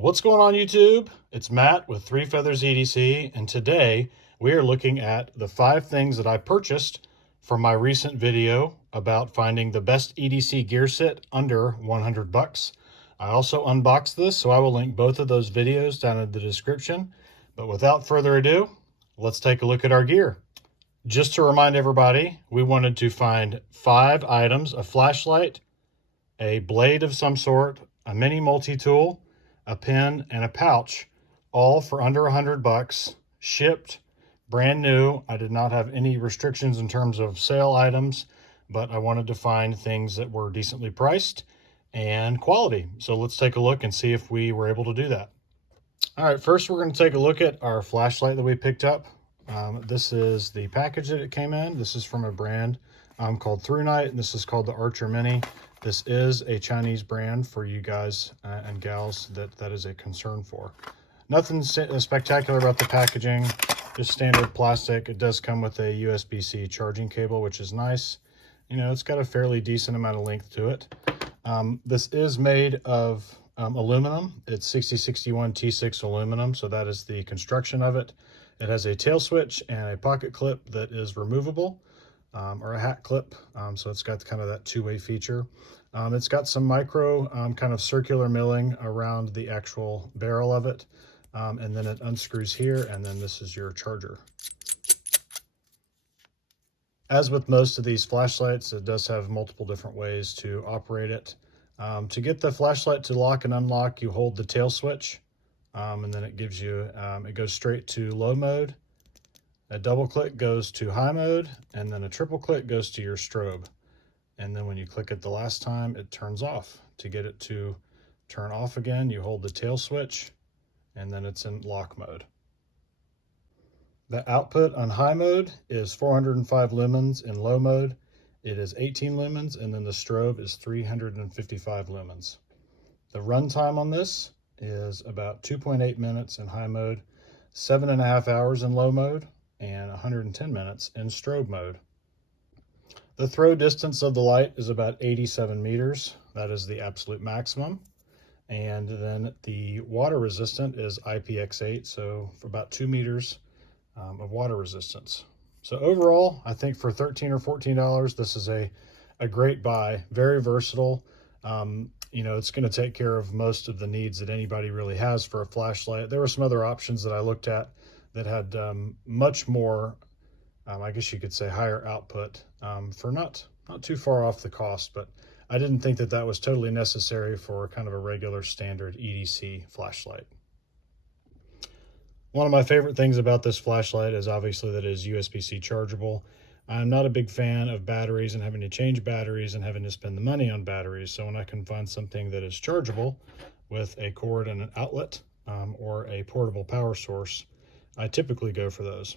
What's going on YouTube? It's Matt with Three Feathers EDC, and today we are looking at the 5 things that I purchased from my recent video about finding the best EDC gear set under 100 bucks. I also unboxed this, so I will link both of those videos down in the description. But without further ado, let's take a look at our gear. Just to remind everybody, we wanted to find 5 items: a flashlight, a blade of some sort, a mini multi-tool, a pen, and a pouch, all for under 100 bucks, shipped, brand new. I did not have any restrictions in terms of sale items, but I wanted to find things that were decently priced and quality. So let's take a look and see if we were able to do that. All right, first we're going to take a look at our flashlight that we picked up. This is the package that it came in. This is from a brand called Through Night, and this is called the Archer Mini. This is a Chinese brand for you guys and gals that is a concern for. Nothing spectacular about the packaging, just standard plastic. It does come with a USB-C charging cable, which is nice. You know, it's got a fairly decent amount of length to it. This is made of aluminum. It's 6061 T6 aluminum, so that is the construction of it. It has a tail switch and a pocket clip that is removable, or a hat clip, so it's got kind of that two-way feature. It's got some micro kind of circular milling around the actual barrel of it, and then it unscrews here, and then this is your charger. As with most of these flashlights, it does have multiple different ways to operate it. To get the flashlight to lock and unlock, you hold the tail switch, and then it gives you, it goes straight to low mode. A double click goes to high mode, and then a triple click goes to your strobe. And then when you click it the last time, it turns off. To get it to turn off again, you hold the tail switch, and then it's in lock mode. The output on high mode is 405 lumens. In low mode, it is 18 lumens, and then the strobe is 355 lumens. The runtime on this is about 2.8 minutes in high mode, 7.5 hours in low mode, and 110 minutes in strobe mode. The throw distance of the light is about 87 meters. That is the absolute maximum. And then the water resistant is IPX8, so for about 2 meters of water resistance. So overall, I think for $13 or $14, this is a great buy. Very versatile. You know, it's going to take care of most of the needs that anybody really has for a flashlight. There were some other options that I looked at that had much more, I guess you could say, higher output for not too far off the cost, but I didn't think that that was totally necessary for kind of a regular standard EDC flashlight. One of my favorite things about this flashlight is obviously that it is USB-C chargeable. I'm not a big fan of batteries and having to change batteries and having to spend the money on batteries. So when I can find something that is chargeable with a cord and an outlet or a portable power source, I typically go for those.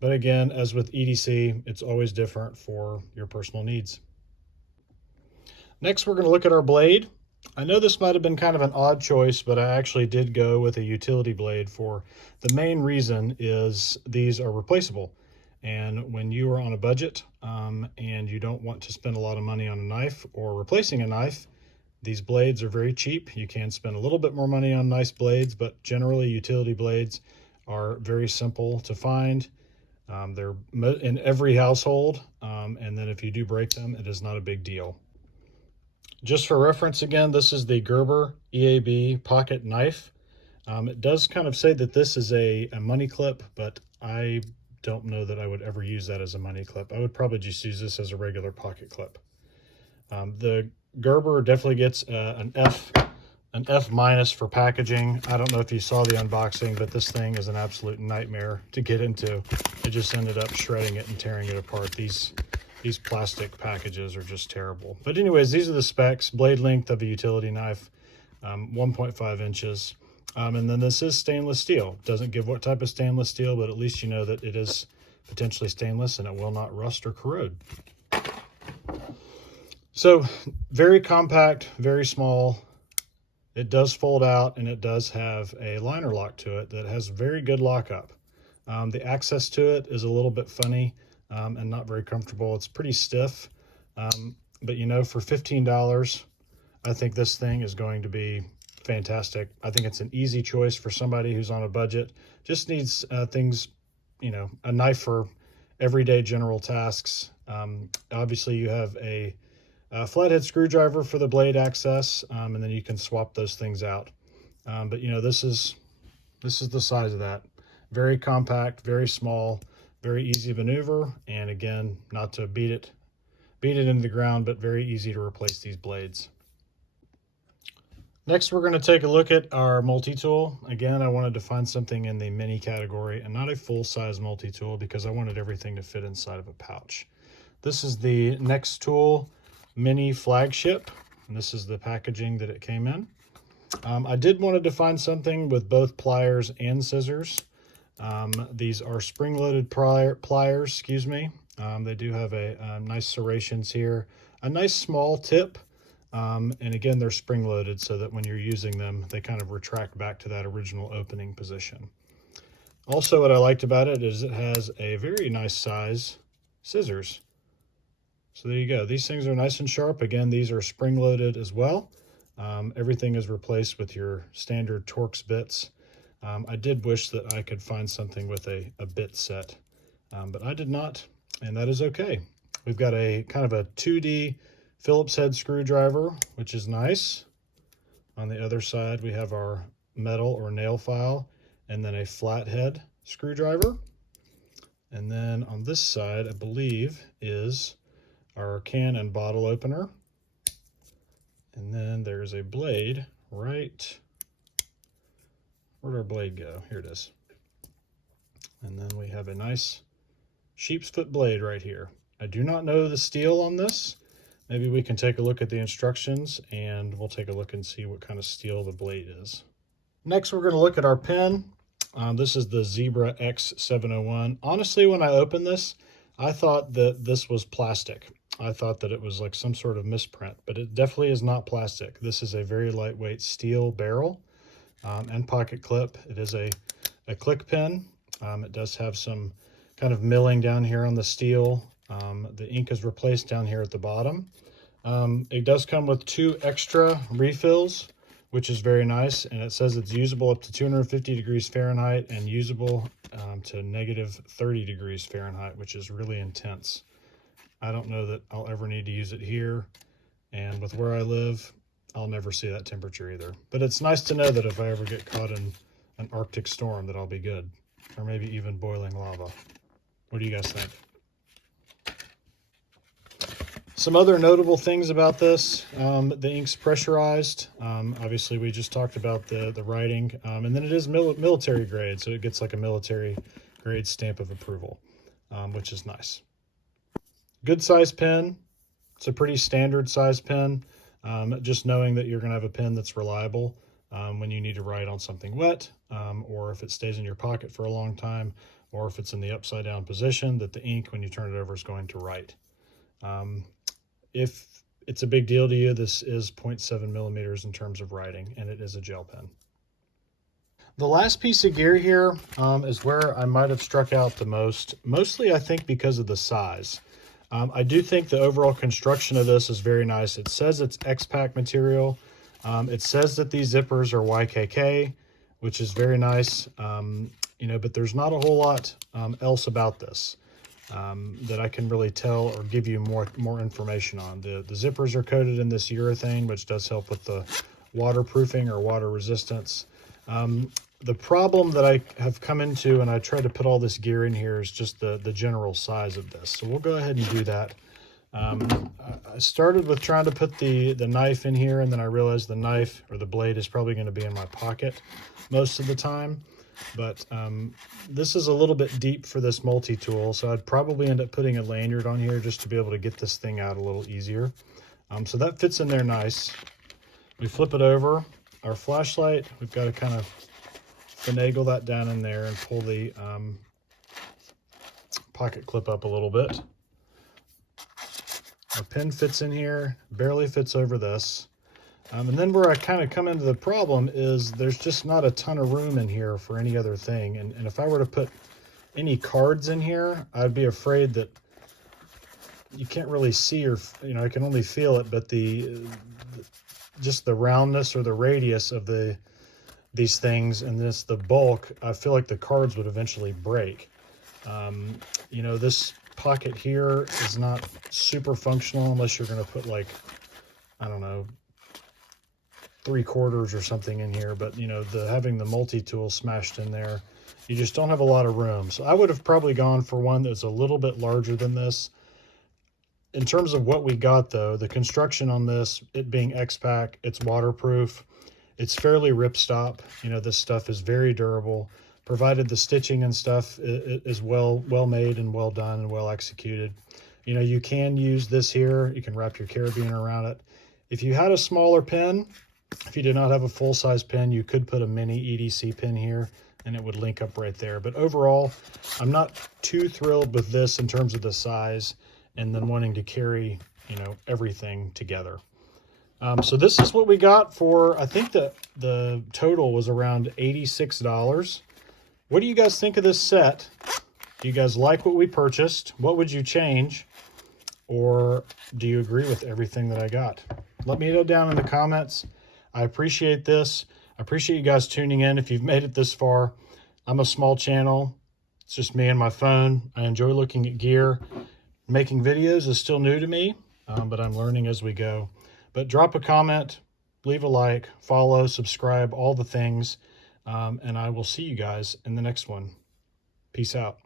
But again, as with EDC, it's always different for your personal needs. Next, we're going to look at our blade. I know this might have been kind of an odd choice, but I actually did go with a utility blade for the main reason is these are replaceable. And when you are on a budget and you don't want to spend a lot of money on a knife or replacing a knife, these blades are very cheap. You can spend a little bit more money on nice blades, but generally utility blades are very simple to find. They're in every household, and then if you do break them, it is not a big deal. Just for reference again, this is the Gerber EAB pocket knife. It does kind of say that this is a money clip, but I don't know that I would ever use that as a money clip. I would probably just use this as a regular pocket clip. The Gerber definitely gets an F minus for packaging. I don't know if you saw the unboxing, but this thing is an absolute nightmare to get into. I just ended up shredding it and tearing it apart. These plastic packages are just terrible. But anyways, these are the specs. Blade length of a utility knife, 1.5 inches. And then this is stainless steel. Doesn't give what type of stainless steel, but at least you know that it is potentially stainless and it will not rust or corrode. So very compact, very small. It does fold out, and it does have a liner lock to it that has very good lockup. The access to it is a little bit funny and not very comfortable. It's pretty stiff, but you know, for $15, I think this thing is going to be fantastic. I think it's an easy choice for somebody who's on a budget, just needs things, you know, a knife for everyday general tasks. Obviously you have a flathead screwdriver for the blade access, and then you can swap those things out. But you know, this is the size of that. Very compact, very small, very easy to maneuver, and again, not to beat it into the ground, but very easy to replace these blades. Next, we're going to take a look at our multi-tool. Again, I wanted to find something in the mini category and not a full-size multi-tool because I wanted everything to fit inside of a pouch. This is the Next Tool Mini Flagship, and this is the packaging that it came in. I did wanted to find something with both pliers and scissors. These are spring-loaded pliers, excuse me. They do have a nice serrations here, a nice small tip, and again, they're spring-loaded so that when you're using them, they kind of retract back to that original opening position. Also, what I liked about it is it has a very nice size scissors. So there you go. These things are nice and sharp. Again, these are spring-loaded as well. Everything is replaced with your standard Torx bits. I did wish that I could find something with a bit set, but I did not, and that is okay. We've got a kind of a 2D Phillips head screwdriver, which is nice. On the other side, we have our metal or nail file, and then a flathead screwdriver. And then on this side, I believe, is our can and bottle opener. And then there's a blade right, where'd our blade go? Here it is. And then we have a nice sheep's foot blade right here. I do not know the steel on this. Maybe we can take a look at the instructions and we'll take a look and see what kind of steel the blade is. Next, we're going to look at our pen. This is the Zebra X701. Honestly, when I opened this, I thought that this was plastic. I thought that it was like some sort of misprint, but it definitely is not plastic. This is a very lightweight steel barrel and pocket clip. It is a click pen. It does have some kind of milling down here on the steel. The ink is replaced down here at the bottom. It does come with 2 extra refills, which is very nice, and it says it's usable up to 250 degrees Fahrenheit and usable to negative 30 degrees Fahrenheit, which is really intense. I don't know that I'll ever need to use it here, and with where I live, I'll never see that temperature either. But it's nice to know that if I ever get caught in an Arctic storm that I'll be good, or maybe even boiling lava. What do you guys think? Some other notable things about this, the ink's pressurized. Obviously, we just talked about the writing, and then it is military grade, so it gets like a military grade stamp of approval, which is nice. Good size pen. It's a pretty standard size pen. Just knowing that you're going to have a pen that's reliable when you need to write on something wet, or if it stays in your pocket for a long time, or if it's in the upside down position, that the ink, when you turn it over, is going to write. If it's a big deal to you, this is 0.7 millimeters in terms of writing, and it is a gel pen. The last piece of gear here is where I might have struck out the most, mostly I think because of the size. I do think the overall construction of this is very nice. It says it's X-Pack material. It says that these zippers are YKK, which is very nice, you know, but there's not a whole lot else about this that I can really tell or give you more information on. The zippers are coated in this urethane, which does help with the waterproofing or water resistance. The problem that I have come into, and I tried to put all this gear in here, is just the general size of this. So we'll go ahead and do that. I started with trying to put the knife in here, and then I realized the knife or the blade is probably going to be in my pocket most of the time. But this is a little bit deep for this multi-tool, so I'd probably end up putting a lanyard on here just to be able to get this thing out a little easier. So that fits in there nice. We flip it over. Our flashlight, we've got to kind of finagle that down in there and pull the pocket clip up a little bit. Our pen fits in here, barely fits over this. And then where I kind of come into the problem is there's just not a ton of room in here for any other thing. And if I were to put any cards in here, I'd be afraid that you can't really see, or, you know, I can only feel it, but the just the roundness or the radius of these things and the bulk, I feel like the cards would eventually break. You know, this pocket here is not super functional unless you're going to put like, I don't know, 3/4 or something in here. But you know, having the multi-tool smashed in there, you just don't have a lot of room. So I would have probably gone for one that's a little bit larger than this. In terms of what we got though, the construction on this, it being X-Pack, it's waterproof, it's fairly ripstop. You know, this stuff is very durable, provided the stitching and stuff is well made and well done and well executed. You know, you can use this here, you can wrap your carabiner around it. If you had a smaller pin, if you did not have a full-size pin, you could put a mini EDC pin here and it would link up right there. But overall, I'm not too thrilled with this in terms of the size and then wanting to carry, you know, everything together. So this is what we got for, I think the total was around $86. What do you guys think of this set? Do you guys like what we purchased? What would you change? Or do you agree with everything that I got? Let me know down in the comments. I appreciate this. I appreciate you guys tuning in. If you've made it this far, I'm a small channel. It's just me and my phone. I enjoy looking at gear. Making videos is still new to me, but I'm learning as we go. But drop a comment, leave a like, follow, subscribe, all the things. And I will see you guys in the next one. Peace out.